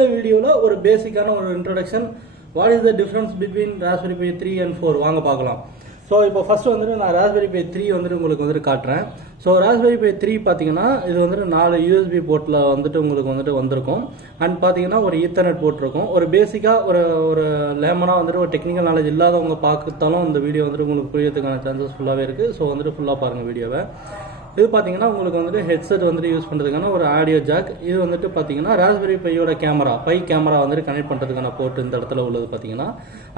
இந்த வீடியோவில் ஒரு பேசிக்கான ஒரு introduction, what is the difference between Raspberry Pi 3 and 4 வாங்க பார்க்கலாம். ஸோ இப்போ ஃபஸ்ட்டு வந்துட்டு நான் ராஸ்பெரி பை 3 வந்துட்டு உங்களுக்கு வந்துட்டு காட்டுறேன். ஸோ ராஸ்பெரி பை 3 பார்த்தீங்கன்னா இது வந்துட்டு 4 யூஎஸ்பி போர்ட்டில் வந்துட்டு உங்களுக்கு வந்துட்டு வந்திருக்கும். அண்ட் பார்த்தீங்கன்னா ஒரு ஈத்தர்நெட் போர்ட் இருக்கும். ஒரு பேசிக்காக ஒரு லேமனாக வந்துட்டு ஒரு டெக்னிக்கல் நாலேஜ் இல்லாதவங்க பார்த்தாலும் இந்த வீடியோ வந்துட்டு உங்களுக்கு புரியறதுக்கான சான்சஸ் ஃபுல்லாகவே இருக்குது. ஸோ வந்துட்டு ஃபுல்லாக பாருங்கள் வீடியோவை. இது பார்த்தீங்கன்னா உங்களுக்கு வந்துட்டு ஹெட்செட் வந்துட்டு யூஸ் பண்ணுறதுக்கான ஒரு ஆடியோ ஜாக். இது வந்துட்டு பார்த்தீங்கன்னா ராஸ்பெரி பையோட கேமரா வந்துட்டு கனெக்ட் பண்ணுறதுக்கான போர்ட் இந்த இடத்துல உள்ளது பார்த்தீங்கன்னா.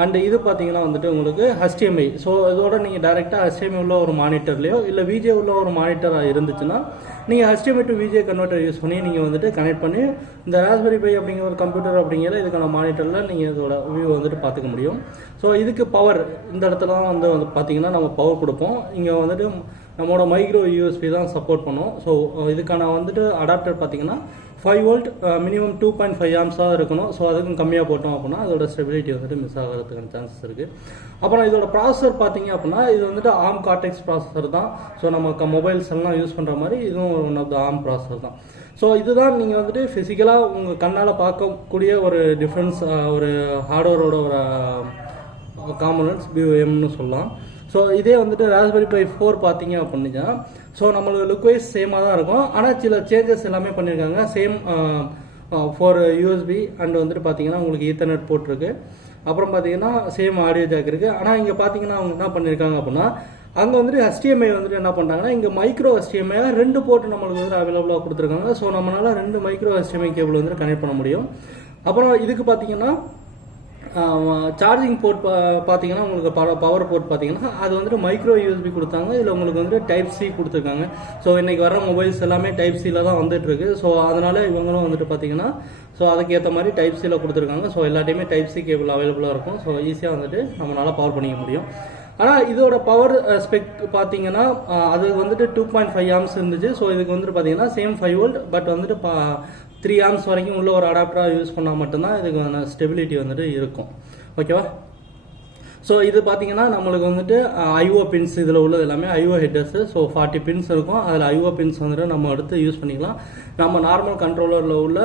அண்ட் இது பார்த்தீங்கன்னா வந்துட்டு உங்களுக்கு HDMI. ஸோ இதோட நீங்கள் டேரெக்டாக HDMI உள்ள ஒரு மானிட்டர்லையோ இல்லை விஜே உள்ள ஒரு மானிட்டராக இருந்துச்சுன்னா நீங்கள் HDMI to VGA converter use பண்ணி நீங்கள் வந்துட்டு கனெக்ட் பண்ணி இந்த ராஸ்பெரி பை அப்படிங்கிற ஒரு கம்ப்யூட்டர் அப்படிங்கிற இதுக்கான மானிட்டரில் நீங்கள் இதோட வியூ வந்துட்டு பார்த்துக்க முடியும். ஸோ இதுக்கு பவர் இந்த இடத்துல தான் வந்து பார்த்தீங்கன்னா நம்ம பவர் கொடுப்போம். இங்கே வந்துட்டு நம்மளோட மைக்ரோ யூஎஸ்பி தான் சப்போர்ட் பண்ணும். ஸோ இதுக்கான வந்துட்டு அடாப்டர் பார்த்தீங்கன்னா 5 volt மினிமம் 2.5 amps இருக்கணும். ஸோ அதுக்கும் கம்மியாக போட்டோம் அப்படின்னா அதோட ஸ்டெபிலிட்டி வந்துட்டு மிஸ் ஆகிறதுக்கான சான்சஸ் இருக்குது. அப்புறம் இதோட ப்ராசஸர் பார்த்தீங்க அப்படின்னா இது வந்துட்டு ARM Cortex ப்ராசஸர் தான். ஸோ நம்ம மொபைல்ஸ் எல்லாம் யூஸ் பண்ணுற மாதிரி இதுவும் one of the ARM processor தான். ஸோ இதுதான் நீங்கள் வந்துட்டு ஃபிசிக்கலாக உங்கள் கண்ணால் பார்க்கக்கூடிய ஒரு டிஃப்ரென்ஸ், ஒரு ஹார்ட்வேரோட ஒரு காம்பனன்ட்ஸ் BOMனு சொல்லலாம். ஸோ இதே வந்துட்டு ராஸ்பெரி பை 4 பார்த்தீங்க அப்படின்னா ஸோ நம்மளோட லுக்வைஸ் சேமாக தான் இருக்கும். ஆனால் சில சேஞ்சஸ் எல்லாமே பண்ணியிருக்காங்க. சேம் 4 USB அண்ட் வந்துட்டு பார்த்தீங்கன்னா உங்களுக்கு ஈத்தர்நெட் போட்டிருக்கு. அப்புறம் பார்த்தீங்கன்னா சேம் ஆடியோ ஜாக் இருக்குது. ஆனால் இங்கே பார்த்தீங்கன்னா அவங்க என்ன பண்ணியிருக்காங்க அப்படின்னா அங்கே வந்துட்டு HDMI வந்துட்டு என்ன பண்ணுறாங்கன்னா இங்கே மைக்ரோ HDMI 2 போர்ட் நம்மளுக்கு வந்து அவைலபிளாக கொடுத்துருக்காங்க. ஸோ நம்மளால் 2 மைக்ரோ HDMI கேபிள் வந்துட்டு கனெக்ட் பண்ண முடியும். அப்புறம் இதுக்கு பார்த்தீங்கன்னா சார்ஜிங் போர்ட் பார்த்தீங்கன்னா உங்களுக்கு பவர் போர்ட் பார்த்தீங்கன்னா அது வந்துட்டு மைக்ரோ யூஎஸ்பி கொடுத்தாங்க. இதில் உங்களுக்கு வந்துட்டு டைப் C கொடுத்துருக்காங்க. ஸோ இன்றைக்கி வர மொபைல்ஸ் எல்லாமே டைப் Cல தான் வந்துட்டுருக்கு. ஸோ அதனால் இவங்களும் வந்துட்டு பார்த்தீங்கன்னா ஸோ அதுக்கேற்ற மாதிரி டைப் Cல கொடுத்துருக்காங்க. ஸோ எல்லாத்தையுமே டைப் C கேபிள் அவைலபிளாக இருக்கும். ஸோ ஈஸியாக வந்துட்டு நம்மளால் பவர் பண்ணிக்க முடியும். ஆனால் இதோட பவர் ஸ்பெக் பார்த்தீங்கன்னா அது வந்துட்டு 2.5 amps இருந்துச்சு. ஸோ இதுக்கு வந்துட்டு பார்த்தீங்கன்னா சேம் 5 volt பட் வந்துட்டு 3 amps வரைக்கும் உள்ள ஒரு அடாப்டராக யூஸ் பண்ணால் மட்டும்தான் இதுக்கான ஸ்டெபிலிட்டி வந்துட்டு இருக்கும். ஓகேவா? ஸோ இது பார்த்தீங்கன்னா நம்மளுக்கு வந்துட்டு IO பின்ஸ் இதில் உள்ளது எல்லாமே IO ஹெட்டர்ஸு. ஸோ 40 பின்ஸ் இருக்கும். அதில் IO பின்ஸ் வந்துட்டு நம்ம எடுத்து யூஸ் பண்ணிக்கலாம். நம்ம நார்மல் கண்ட்ரோலரில் உள்ள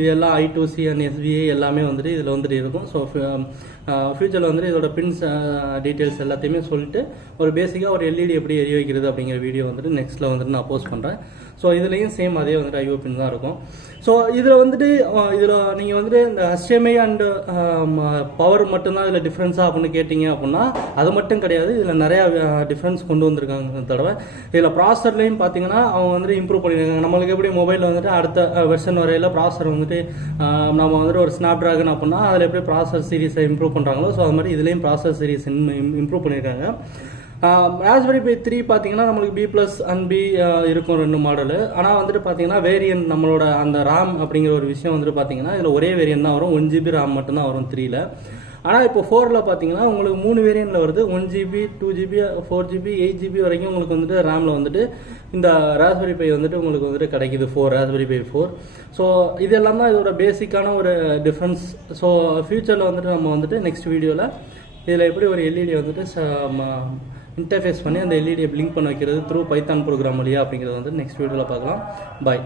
இது எல்லாம் I2C and SVA எல்லாமே வந்துட்டு இதில் வந்துட்டு இருக்கும். ஸோ ஃபியூச்சரில் வந்துட்டு இதோட பின்ஸ் டீட்டெயில்ஸ் எல்லாத்தையுமே சொல்லிட்டு ஒரு பேசிக்காக ஒரு LED எப்படி எரிய வைக்கிறது அப்படிங்கிற வீடியோ வந்துட்டு நெக்ஸ்ட்டில் வந்துட்டு நான் போஸ்ட் பண்ணுறேன். ஸோ இதுலேயும் சேம் அதே வந்துட்டு IO பின் தான் இருக்கும். ஸோ இதில் வந்துட்டு இதில் நீங்கள் வந்துட்டு இந்த HDMI அண்டு பவர் மட்டும்தான் இதில் டிஃப்ரென்ஸாக அப்படின்னு கேட்டிங்க அப்படின்னா அது மட்டும் கிடையாது. இதில் நிறையா டிஃப்ரென்ஸ் கொண்டு வந்திருக்காங்க இந்த தடவை. இதில் ப்ராசஸர்லேயும் பார்த்தீங்கன்னா அவங்க வந்துட்டு இம்ப்ரூவ் பண்ணியிருக்காங்க. நம்மளுக்கு எப்படி மொபைலில் வந்துட்டு அடுத்த வெர்ஷன் வரையில் ப்ராசஸர் வந்துட்டு நம்ம வந்துட்டு ஒரு ஸ்னாப் ட்ராகன் அப்படின்னா அதில் எப்படி ப்ராசஸர் சீரிஸை இம்ப்ரூவ் பண்ணுறாங்களோ ஸோ அது மாதிரி இதுலேயும் ப்ராசஸர் சீரிஸ் இம்ப்ரூவ் பண்ணியிருக்காங்க. ராஸ்பெரி பை 3 பார்த்தீங்கன்னா நம்மளுக்கு B+ and B இருக்கும் 2 மாடலு. ஆனால் வந்துட்டு பார்த்தீங்கன்னா வேரியன்ட் நம்மளோட அந்த RAM அப்படிங்கிற ஒரு விஷயம் வந்துட்டு பார்த்தீங்கன்னா இதில் ஒரே வேரியன்ட் தான் வரும். 1 GB RAM மட்டும்தான் வரும் 3ல. ஆனால் இப்போ 4ல் பார்த்தீங்கன்னா உங்களுக்கு 3 வேரியண்ட்டில் வருது. 1 GB, 2 GB, 4 GB, 8 GB வரைக்கும் உங்களுக்கு வந்துட்டு ரேமில் வந்துட்டு இந்த ராஸ்பெரி பை வந்துட்டு உங்களுக்கு வந்துட்டு கிடைக்குது. Raspberry by 4. ஸோ இதெல்லாம் தான் இதோட பேசிக்கான ஒரு டிஃப்ரென்ஸ். ஸோ ஃபியூச்சரில் வந்துட்டு நம்ம வந்துட்டு நெக்ஸ்ட் வீடியோவில் இதில் எப்படி ஒரு LED வந்துட்டு இன்டர்ஃபேஸ் பண்ணி அந்த LED பிளிங்க் பண்ண வைக்கிறது த்ரூ பைத்தான் ப்ரோக்ராம் வழியா அப்படிங்கிறது வந்து நெக்ஸ்ட் வீடியோவில் பார்க்கலாம். பாய்.